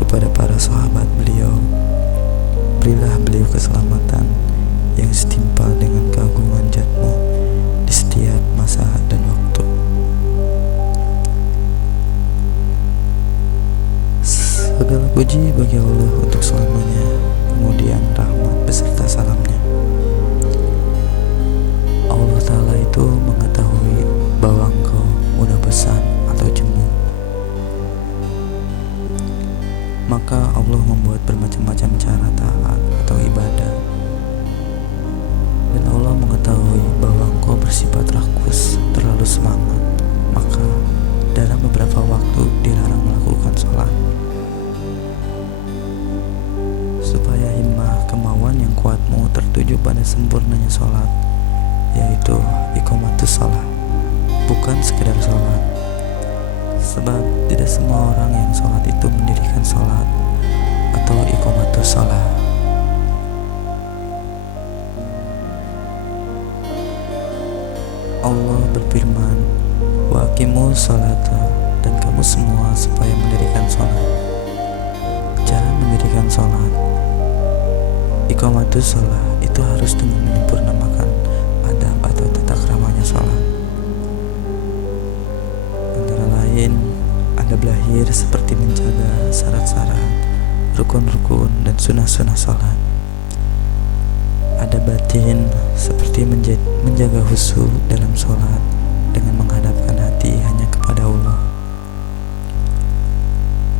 kepada para sahabat beliau, berilah beliau keselamatan yang setimpal dengan keagungan Zat-Mu di setiap masa dan waktu. Segala puji bagi Allah untuk selamanya, kemudian rahmat beserta salamnya. Allah Ta'ala itu mengetahui bahwa engkau mudah bosan atau jemu. Maka Allah membuat bermacam-macam cara taat atau ibadah. Dan Allah mengetahui bahwa engkau bersifat rakus, terlalu semangat. Maka dalam beberapa waktu dilarang melakukan sholat. Supaya himmah kemauan yang kuatmu tertuju pada sempurnanya sholat, yaitu iqamatus sholat, bukan sekedar sholat. Sebab tidak semua orang yang sholat itu mendirikan sholat atau iqamatus sholat. Allah berfirman, wa aqimus sholata, dan kamu semua supaya mendirikan sholat. Cara mendirikan sholat, iqamatus sholat, itu harus dengan menyempurnakan adab atau tata keramanya sholat. Antara lain, adab lahir seperti menjaga syarat-syarat, rukun-rukun, dan sunnah-sunnah sholat. Adab batin seperti menjaga khusyuk dalam sholat dengan menghadapkan hati hanya kepada Allah,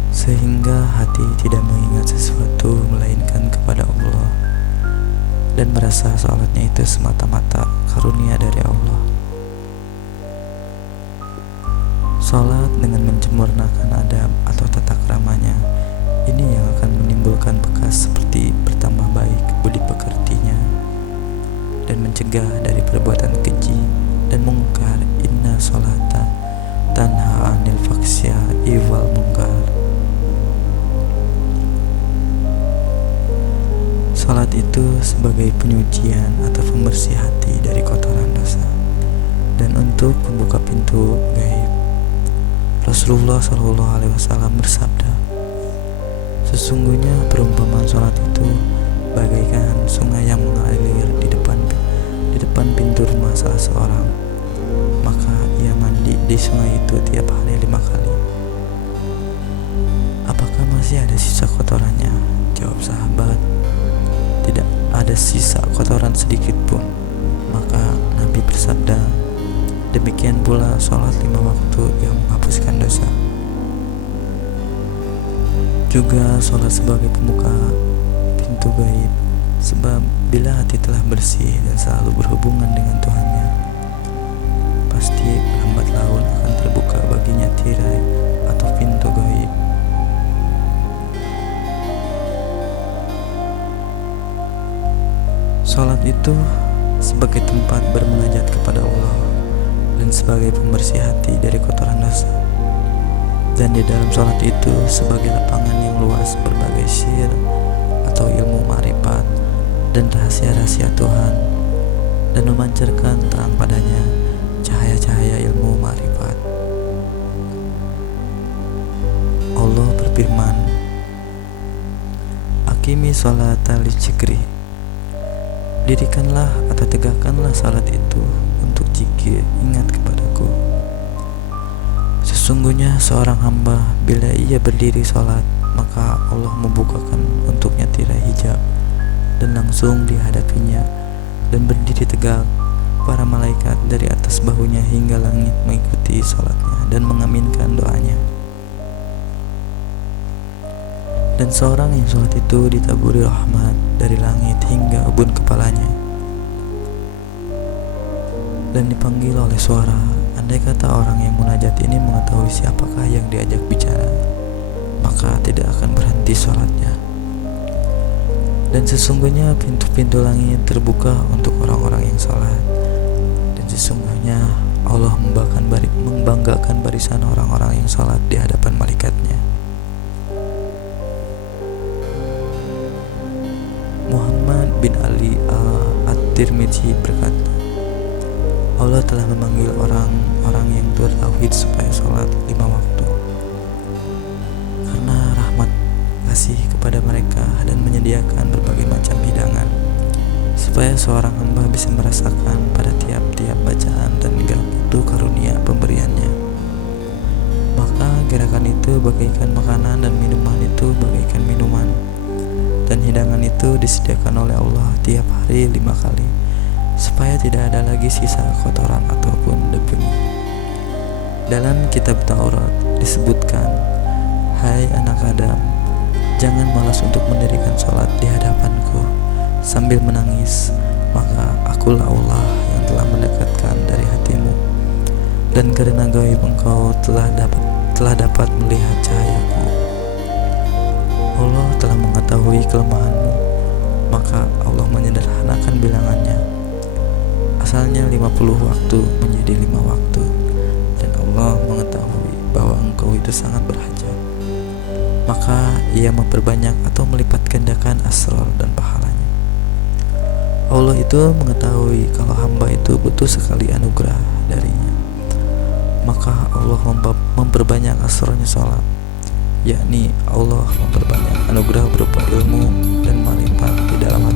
sehingga hati tidak mengingat sesuatu melainkan kepada Allah dan merasa sholatnya itu semata-mata karunia dari Allah. Sholat dengan menyempurnakan adab atau tata keramanya, ini yang akan menimbulkan bekas seperti bertambah baik budi pekertinya dan mencegah dari perbuatan keji dan mungkar. Inna sholata tanha anil faksya'i wal mungkar. Salat itu sebagai penyucian atau pembersih hati dari kotoran dosa dan untuk membuka pintu gaib. Rasulullah SAW bersabda, sesungguhnya perumpamaan salat itu bagaikan sungai yang mengalir di depan pintu rumah salah seorang. Maka ia mandi di sungai itu tiap hari 5 kali. Apakah masih ada sisa kotorannya? Jawab sahabat, tidak ada sisa kotoran sedikit pun. Maka Nabi bersabda, demikian pula sholat 5 waktu yang menghapuskan dosa. Juga sholat sebagai pembuka pintu gaib. Sebab bila hati telah bersih dan selalu berhubungan dengan Tuhannya, pasti lambat laun akan terbuka baginya tirai atau pintu gaib. Salat itu sebagai tempat bermunajat kepada Allah dan sebagai pembersih hati dari kotoran dosa. Dan di dalam salat itu sebagai lapangan yang luas berbagai sir atau ilmu ma'rifat dan rahasia-rahasia Tuhan, dan memancarkan terang padanya cahaya-cahaya ilmu ma'rifat. Allah berfirman, Aqimi sholata lidzikri, dirikanlah atau tegakkanlah salat itu untuk zikir, ingat kepadaku. Sesungguhnya seorang hamba bila ia berdiri salat, maka Allah membukakan untuknya tirai hijab dan langsung dihadapinya, dan berdiri tegak para malaikat dari atas bahunya hingga langit mengikuti salatnya dan mengaminkan doanya. Dan seorang yang sholat itu ditaburi rahmat dari langit hingga ubun kepalanya, dan dipanggil oleh suara. Andai kata orang yang munajat ini mengetahui siapakah yang diajak bicara, maka tidak akan berhenti sholatnya. Dan sesungguhnya pintu-pintu langit terbuka untuk orang-orang yang sholat. Dan sesungguhnya Allah membanggakan barisan orang-orang yang sholat di hadapan malaikatnya. Muhammad bin Ali At-Tirmidzi berkata, Allah telah memanggil orang-orang yang bertauhid supaya sholat 5 waktu, karena rahmat kasih kepada mereka dan menyediakan berbagai macam hidangan, supaya seorang hamba bisa merasakan pada tiap-tiap bacaan dan gerak itu karunia pemberiannya. Maka gerakan itu bagaikan makanan dan minuman itu bagaikan minuman, dan hidangan itu disediakan oleh Allah tiap hari 5 kali, supaya tidak ada lagi sisa kotoran ataupun debu. Dalam kitab Taurat disebutkan, "Hai anak Adam, jangan malas untuk mendirikan sholat di hadapanku sambil menangis, maka akulah Allah yang telah mendekatkan dari hatimu, dan karena gaib engkau telah dapat melihat cahayaku. Allah telah mengetahui kelemahanmu, maka Allah menyederhanakan bilangannya. Asalnya 50 waktu menjadi 5 waktu, dan Allah mengetahui bahwa engkau itu sangat berhajat, maka Ia memperbanyak atau melipat gandakan asrar dan pahalanya. Allah itu mengetahui kalau hamba itu butuh sekali anugerah darinya, maka Allah memperbanyak asrarnya sholat, yakni Allah memperbanyak anugerah berupa ilmu dan malaikat di dalam